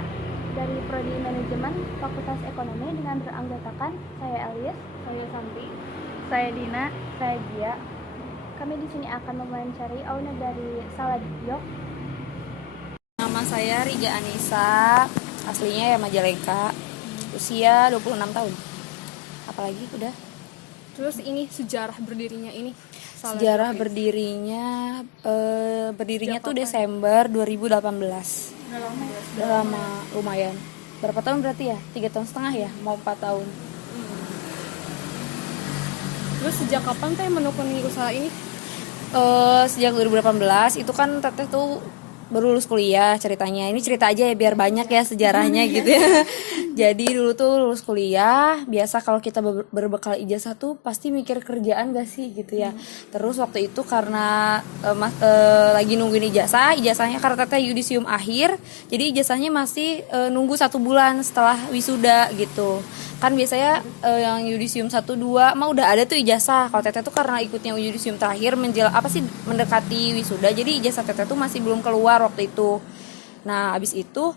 Dita dari Prodi Manajemen Fakultas Ekonomi dengan beranggotakan saya Elis, Saya Santi. saya Dina, saya Gia. Kami di sini akan mewawancari owner dari Saladio. Nama saya Riga Anissa, aslinya ya Majalengka. Usia 26 tahun. Apalagi udah. Terus ini sejarah berdirinya ini. Sejarah berdirinya tuh Desember 2018. Udah lama, lumayan. Berapa tahun berarti ya? 3 tahun setengah ya? Mau 4 tahun. Terus sejak kapan teh menekuni usaha ini? Sejak 2018 itu kan teteh tuh baru lulus kuliah ceritanya. Ini cerita aja ya biar banyak ya sejarahnya gitu ya. Jadi dulu tuh lulus kuliah, biasa kalau kita berbekal ijazah tuh pasti mikir kerjaan gak sih gitu ya. Terus waktu itu karena lagi nungguin ijazahnya karena teteh yudisium akhir, jadi ijazahnya masih nunggu 1 bulan setelah wisuda gitu. Kan biasanya yang yudisium 1-2 mah udah ada tuh ijazah. Kalau teteh tuh karena ikutnya yudisium terakhir mendekati wisuda, jadi ijazah teteh tuh masih belum keluar waktu itu. Nah abis itu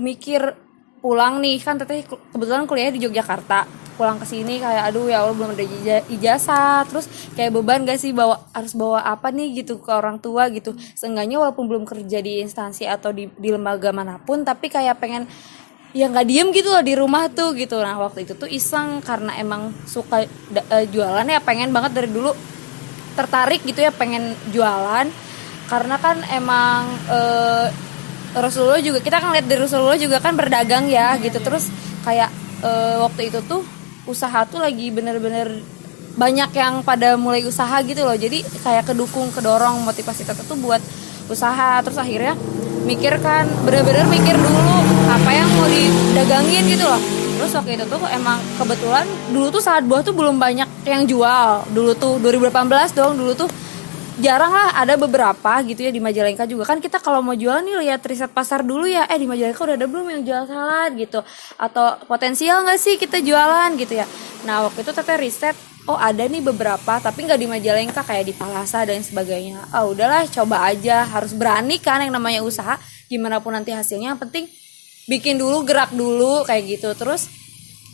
mikir pulang nih, kan teteh kebetulan kuliah di Yogyakarta, pulang ke sini kayak aduh ya Allah belum ada ijazah, terus kayak beban gak sih harus bawa apa nih gitu ke orang tua gitu. Seenggaknya walaupun belum kerja di instansi atau di lembaga manapun, tapi kayak pengen ya nggak diem gitu loh di rumah tuh gitu. Nah waktu itu tuh iseng karena emang suka jualan ya, pengen banget dari dulu tertarik gitu ya pengen jualan, karena kan emang Rasulullah juga, kita kan lihat dari Rasulullah juga kan berdagang ya gitu. Terus kayak waktu itu tuh usaha tuh lagi bener-bener banyak yang pada mulai usaha gitu loh, jadi kayak kedorong motivasi tetap tuh buat usaha. Terus akhirnya bener-bener mikir dulu apa yang mau didagangin gitu loh. Terus waktu itu tuh emang kebetulan dulu tuh salad buah tuh belum banyak yang jual. Dulu tuh 2018 dong, dulu tuh jarang lah, ada beberapa gitu ya di Majalengka juga. Kan kita kalau mau jualan nih lihat riset pasar dulu ya, di Majalengka udah ada belum yang jual salad gitu, atau potensial nggak sih kita jualan gitu ya. Nah waktu itu teteh riset, oh ada nih beberapa tapi nggak di Majalengka, kayak di Palasa dan sebagainya. Udahlah coba aja, harus berani kan, yang namanya usaha gimana pun nanti hasilnya, yang penting bikin dulu, gerak dulu kayak gitu. Terus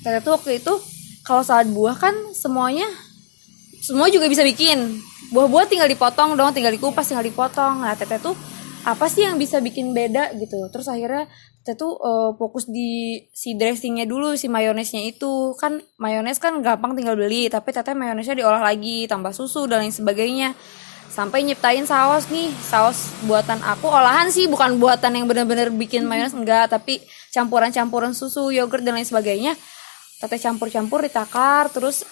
teteh tuh waktu itu kalau salad buah kan semua juga bisa bikin. Buah-buah tinggal dipotong dong, tinggal dikupas, tinggal dipotong. Nah teteh tuh apa sih yang bisa bikin beda gitu. Terus akhirnya teteh tuh fokus di si dressingnya dulu, si mayonesnya itu. Kan mayones kan gampang tinggal beli, tapi teteh mayonesnya diolah lagi, tambah susu dan lain sebagainya. Sampai nyiptain saus nih, saus buatan aku, olahan sih, bukan buatan yang benar-benar bikin mayones, enggak, tapi campuran-campuran susu, yogurt dan lain sebagainya. Teteh campur-campur ditakar, terus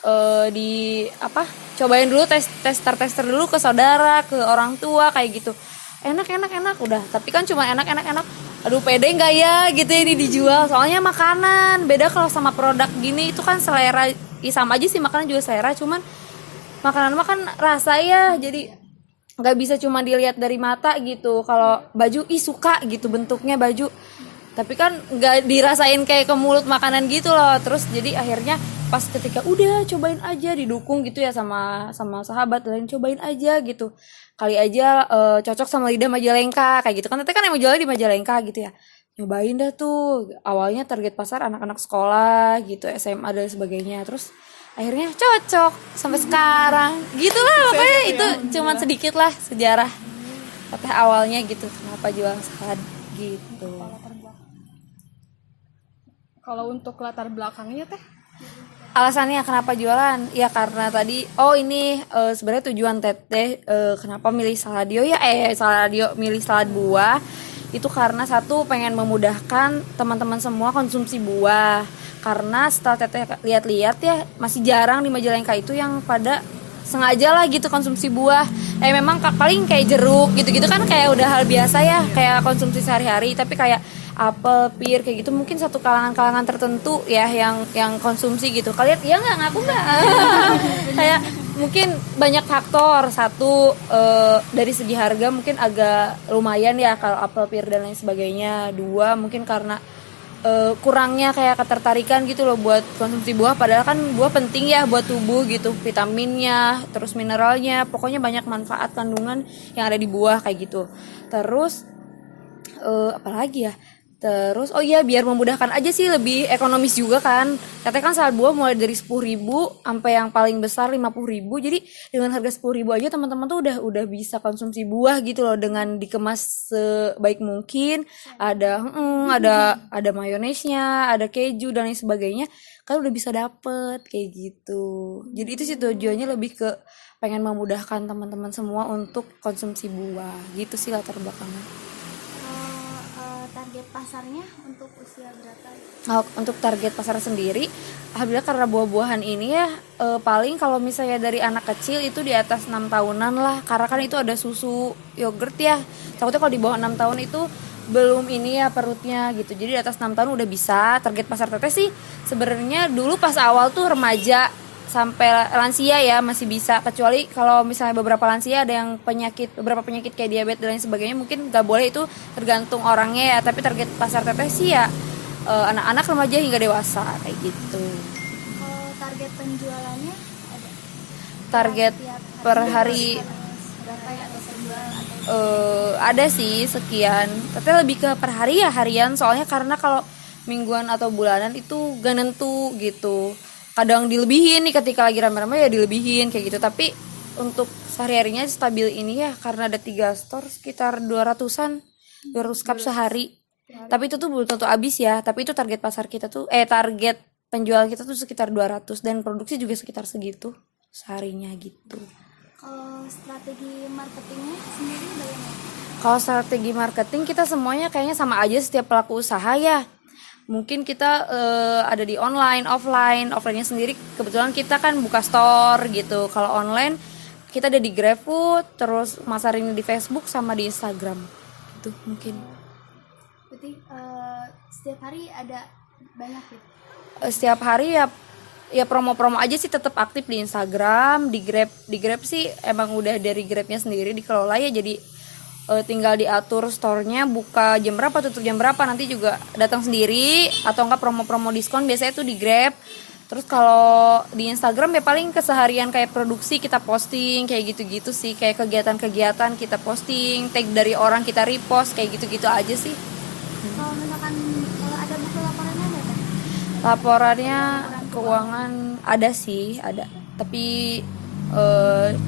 cobain dulu, tester dulu ke saudara, ke orang tua kayak gitu. Enak udah, tapi kan cuma enak. Aduh pede nggak ya gitu ya ini dijual, soalnya makanan beda kalau sama produk gini, itu kan selera ya, sama aja sih makanan juga selera, cuman makanan mah kan rasa ya, jadi nggak bisa cuma dilihat dari mata gitu. Kalau baju suka gitu bentuknya baju, tapi kan nggak dirasain kayak ke mulut makanan gitu loh. Terus jadi akhirnya pas ketika udah cobain aja, didukung gitu ya sama sahabat lain, cobain aja gitu, kali aja cocok sama lidah Majalengka kayak gitu kan. Teteh kan yang jualnya di Majalengka gitu ya, nyobain dah tuh. Awalnya target pasar anak-anak sekolah gitu, SMA dan sebagainya. Terus akhirnya cocok sampai sekarang gitu lah. Pokoknya itu cuman sedikit lah sejarah teteh awalnya gitu, kenapa jual salad gitu. Kalau untuk latar belakangnya teh? Alasannya kenapa jualan? Ya karena tadi ini sebenarnya tujuan teteh kenapa milih Saladio ya milih salad buah itu karena satu, pengen memudahkan teman-teman semua konsumsi buah. Karena setelah teteh lihat-lihat ya, masih jarang di Majalengka itu yang pada sengaja lah gitu konsumsi buah. Memang paling kayak jeruk gitu-gitu kan kayak udah hal biasa ya, kayak konsumsi sehari-hari. Tapi kayak apel, pir kayak gitu mungkin satu kalangan tertentu ya yang konsumsi gitu. Kalian ya nggak, ngaku nggak? Kayak mungkin banyak faktor. Satu, dari segi harga mungkin agak lumayan ya kalau apel, pir dan lain sebagainya. Dua, mungkin karena kurangnya kayak ketertarikan gitu loh buat konsumsi buah, padahal kan buah penting ya buat tubuh gitu, vitaminnya, terus mineralnya, pokoknya banyak manfaat kandungan yang ada di buah kayak gitu. Terus apalagi ya, Terus oh iya biar memudahkan aja sih, lebih ekonomis juga kan. Katanya kan salad buah mulai dari 10.000 sampai yang paling besar 50.000. Jadi dengan harga 10.000 aja teman-teman tuh udah bisa konsumsi buah gitu loh, dengan dikemas sebaik mungkin. Ada mayonesnya, ada keju dan lain sebagainya. Kan udah bisa dapet kayak gitu. Jadi itu sih tujuannya, lebih ke pengen memudahkan teman-teman semua untuk konsumsi buah. Gitu sih latar belakangnya. Target pasarnya untuk usia berapa? Untuk target pasar sendiri, alhamdulillah karena buah-buahan ini ya paling kalau misalnya dari anak kecil itu di atas 6 tahunan lah, karena kan itu ada susu yogurt ya. Takutnya kalau di bawah 6 tahun itu belum ini ya perutnya gitu. Jadi di atas 6 tahun udah bisa. Target pasar teteh sih sebenarnya dulu pas awal tuh remaja sampai lansia ya masih bisa, kecuali kalau misalnya beberapa lansia ada yang beberapa penyakit kayak diabetes dan lain sebagainya mungkin nggak boleh, itu tergantung orangnya ya. Tapi target pasar teteh sih ya anak-anak, remaja hingga dewasa kayak gitu. Kalau target penjualannya ada? Target per hari Berapa ya, atau terjual atau ada sih sekian, tapi lebih ke per hari ya, harian soalnya, karena kalau mingguan atau bulanan itu gak nentu gitu. Kadang dilebihin nih ketika lagi rame-rame ya dilebihin kayak gitu, tapi untuk sehari-harinya stabil ini ya, karena ada 3 store sekitar 200-an 200 cup sehari. Tapi itu tuh belum tentu habis ya, tapi itu target pasar kita tuh target penjual kita tuh sekitar 200, dan produksi juga sekitar segitu seharinya gitu. kalau strategi marketingnya sendiri bagaimana? Kalau strategi marketing kita semuanya kayaknya sama aja setiap pelaku usaha ya. Mungkin kita ada di online, offline-nya sendiri kebetulan kita kan buka store gitu. Kalau online kita ada di GrabFood, terus masarin di Facebook sama di Instagram. Itu mungkin. Berarti setiap hari ada banyak gitu? Setiap hari ya promo-promo aja sih, tetap aktif di Instagram, di Grab sih emang udah dari Grabnya sendiri dikelola ya, jadi tinggal diatur store-nya buka jam berapa, tutup jam berapa, nanti juga datang sendiri, atau enggak promo-promo diskon biasanya tuh di Grab. Terus kalau di Instagram ya paling keseharian kayak produksi kita posting kayak gitu-gitu sih, kayak kegiatan-kegiatan kita posting, tag dari orang kita repost kayak gitu-gitu aja sih. Kalau misalkan ada buku laporannya ada kan? Laporannya keuangan ada sih, ada. Tapi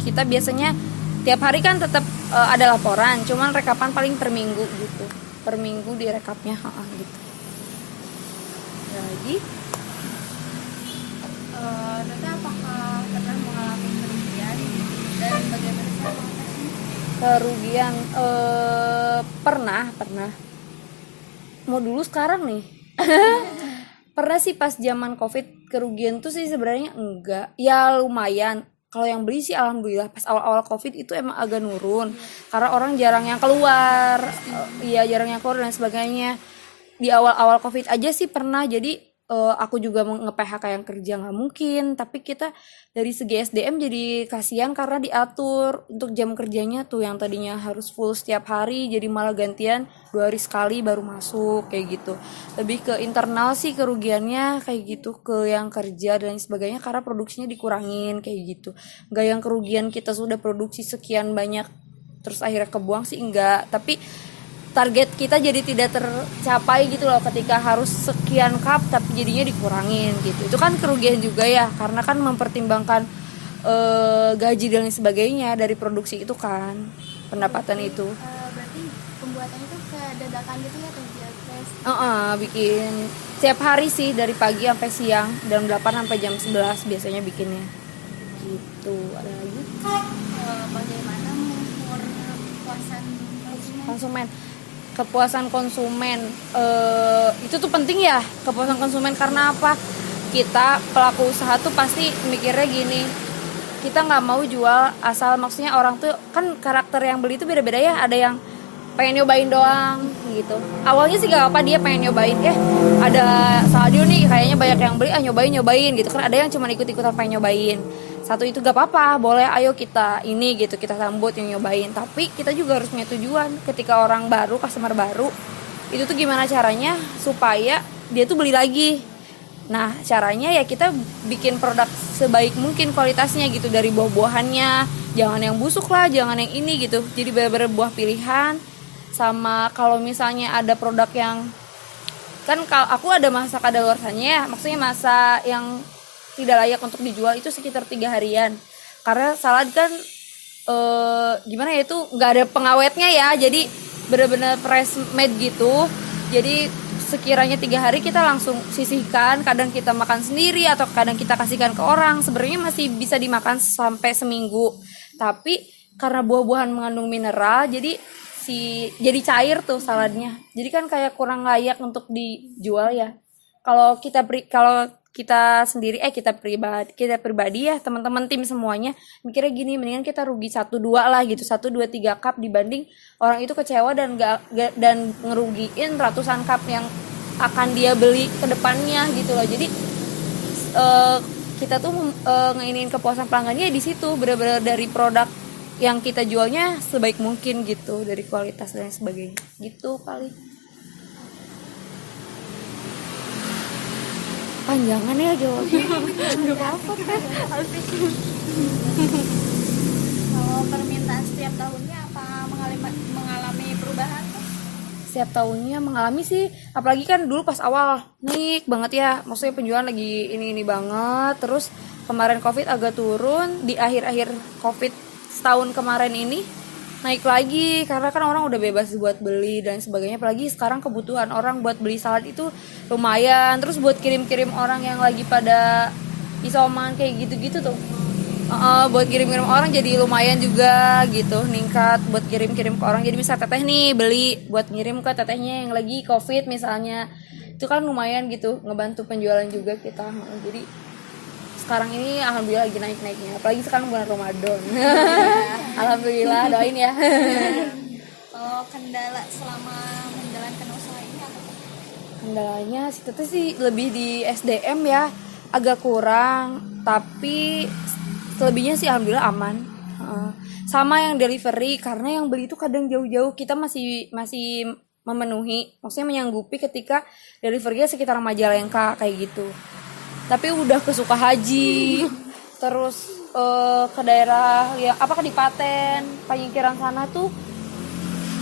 kita biasanya tiap hari kan tetap ada laporan, cuman rekapan paling per minggu gitu. Per minggu direkapnya gitu. Lagi Nanti apakah pernah mengalami kerugian dan bagaimana cara mengatasinya? kerugian pernah. Mau dulu sekarang nih. Pernah sih pas zaman Covid, kerugian tuh sih sebenarnya enggak. Ya lumayan. Kalau yang beli sih alhamdulillah pas awal-awal Covid itu emang agak nurun. Karena orang jarang yang keluar. Jarang yang keluar dan sebagainya. Di awal-awal Covid aja sih pernah. Jadi aku juga nge-PHK yang kerja nggak mungkin, tapi kita dari segi SDM jadi kasihan karena diatur untuk jam kerjanya tuh yang tadinya harus full setiap hari jadi malah gantian 2 hari sekali baru masuk kayak gitu. Lebih ke internal sih kerugiannya kayak gitu, ke yang kerja dan sebagainya karena produksinya dikurangin kayak gitu. Nggak yang kerugian kita sudah produksi sekian banyak terus akhirnya kebuang sih enggak, tapi target kita jadi tidak tercapai gitu loh ketika harus sekian cup tapi jadinya dikurangin gitu. Itu kan kerugian juga ya, karena kan mempertimbangkan gaji dan sebagainya dari produksi itu kan, pendapatan itu. Berarti pembuatannya itu kayak dadakan gitu ya, kerja fresh? Bikin tiap hari sih dari pagi sampai siang, jam 8 sampai jam 11 biasanya bikinnya gitu. Ada lagi? Bagaimana mengukur Konsumen, kepuasan konsumen itu tuh penting ya, kepuasan konsumen. Karena apa? Kita pelaku usaha tuh pasti mikirnya gini, kita nggak mau jual asal, maksudnya orang tuh kan karakter yang beli itu beda-beda ya. Ada yang pengen nyobain doang gitu, awalnya sih gak apa dia pengen nyobain, ada salju nih kayaknya banyak yang beli, nyobain gitu kan. Ada yang cuma ikut-ikutan pengen nyobain, satu itu gak apa-apa, boleh, ayo kita ini gitu, kita sambut yang nyobain. Tapi kita juga harus punya tujuan, ketika orang baru, customer baru itu tuh gimana caranya supaya dia tuh beli lagi. Nah caranya ya kita bikin produk sebaik mungkin kualitasnya gitu, dari buah-buahannya jangan yang busuk lah, jangan yang ini gitu, jadi bener-bener buah pilihan. Sama kalau misalnya ada produk yang kan kalau aku ada masa kadaluarsanya ya, maksudnya masa yang tidak layak untuk dijual itu sekitar 3 harian. Karena salad kan gimana ya, itu nggak ada pengawetnya ya, jadi benar-benar fresh made gitu. Jadi sekiranya 3 hari kita langsung sisihkan, kadang kita makan sendiri atau kadang kita kasihkan ke orang. Sebenarnya masih bisa dimakan sampai seminggu, tapi karena buah-buahan mengandung mineral, jadi cair tuh saladnya. Jadi kan kayak kurang layak untuk dijual ya. Kalau kita sendiri kita pribadi ya, teman-teman tim semuanya mikirnya gini, mendingan kita rugi 1-2 lah gitu, 1-2-3 cup dibanding orang itu kecewa dan ngerugiin ratusan cup yang akan dia beli ke depannya gitu loh. Jadi kita tuh ngeiniin kepuasan pelanggannya di situ, benar-benar dari produk yang kita jualnya sebaik mungkin gitu, dari kualitas dan sebagainya gitu kali. Panjangan ya jawabnya. Nggak apa-apa teh. Kalau permintaan setiap tahunnya apa mengalami perubahan tuh? Setiap tahunnya mengalami sih, apalagi kan dulu pas awal naik banget ya, maksudnya penjualan lagi ini banget. Terus kemarin covid agak turun, di akhir-akhir covid setahun kemarin ini naik lagi karena kan orang udah bebas buat beli dan sebagainya. Apalagi sekarang kebutuhan orang buat beli salad itu lumayan. Terus buat kirim-kirim orang yang lagi pada isoman kayak gitu-gitu tuh, buat kirim-kirim orang jadi lumayan juga gitu, ningkat buat kirim-kirim ke orang. Jadi misal teteh nih beli buat ngirim ke tetehnya yang lagi covid misalnya, itu kan lumayan gitu, ngebantu penjualan juga kita. Jadi sekarang ini alhamdulillah lagi naik-naiknya, apalagi sekarang bulan Ramadan. Alhamdulillah, doain ya. Kalau kendala selama menjalankan usaha ini apa tuh? Kendalanya sih lebih di SDM ya, agak kurang, tapi selebihnya sih alhamdulillah aman. Sama yang delivery, karena yang beli itu kadang jauh-jauh, kita masih memenuhi, maksudnya menyanggupi ketika deliverynya sekitar Majalengka kayak gitu. Tapi udah ke Sukahaji, terus ke daerah ya ke Dipaten, Panyingkiran sana tuh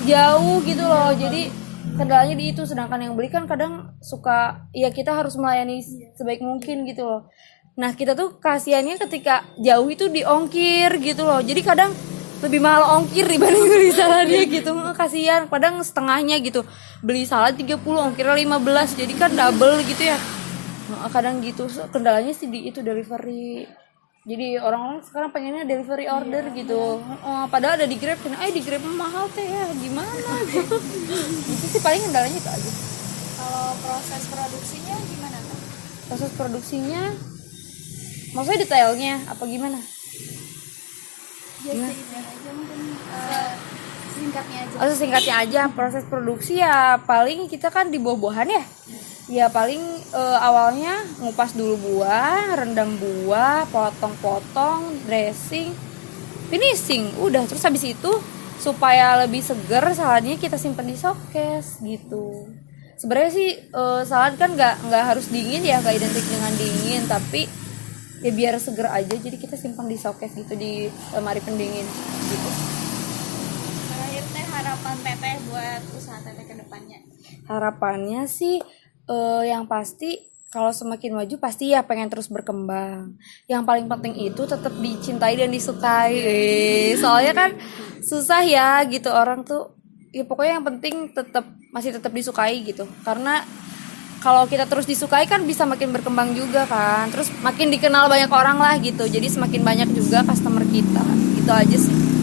jauh gitu loh. Jadi kendalanya di itu, sedangkan yang beli kan kadang suka ya kita harus melayani sebaik mungkin gitu loh. Nah kita tuh kasihannya ketika jauh itu diongkir gitu loh, jadi kadang lebih mahal ongkir dibanding beli saladnya gitu. Kasihan, kadang setengahnya gitu, beli salad 30 ongkirnya 15, jadi kan double gitu ya. Kadang gitu, kendalanya sih di itu delivery. Jadi orang-orang sekarang pengennya delivery order gitu. Padahal ada di Grab, di Grab mahal teh ya, gimana gitu. Itu sih paling kendalanya itu aja. Kalau proses produksinya gimana tuh? Proses produksinya maksudnya detailnya apa gimana? Ya singkatnya aja mungkin, singkatnya aja. Singkatnya aja, proses produksi ya paling kita kan di buah-buahan ya. Ya paling awalnya ngupas dulu buah, rendam buah, potong-potong, dressing, finishing, udah. Terus habis itu supaya lebih seger saladnya kita simpan di showcase gitu. Sebenarnya sih salad kan nggak harus dingin ya, nggak identik dengan dingin, tapi ya biar seger aja, jadi kita simpan di showcase gitu, di lemari pendingin gitu. Terakhir teh, harapan teteh buat usaha teteh ke depannya? Harapannya sih yang pasti kalau semakin maju pasti ya pengen terus berkembang. Yang paling penting itu tetap dicintai dan disukai. Soalnya kan susah ya gitu orang tuh. Ya pokoknya yang penting masih tetap disukai gitu. Karena kalau kita terus disukai kan bisa makin berkembang juga kan. Terus makin dikenal banyak orang lah gitu. Jadi semakin banyak juga customer kita. Gitu aja sih.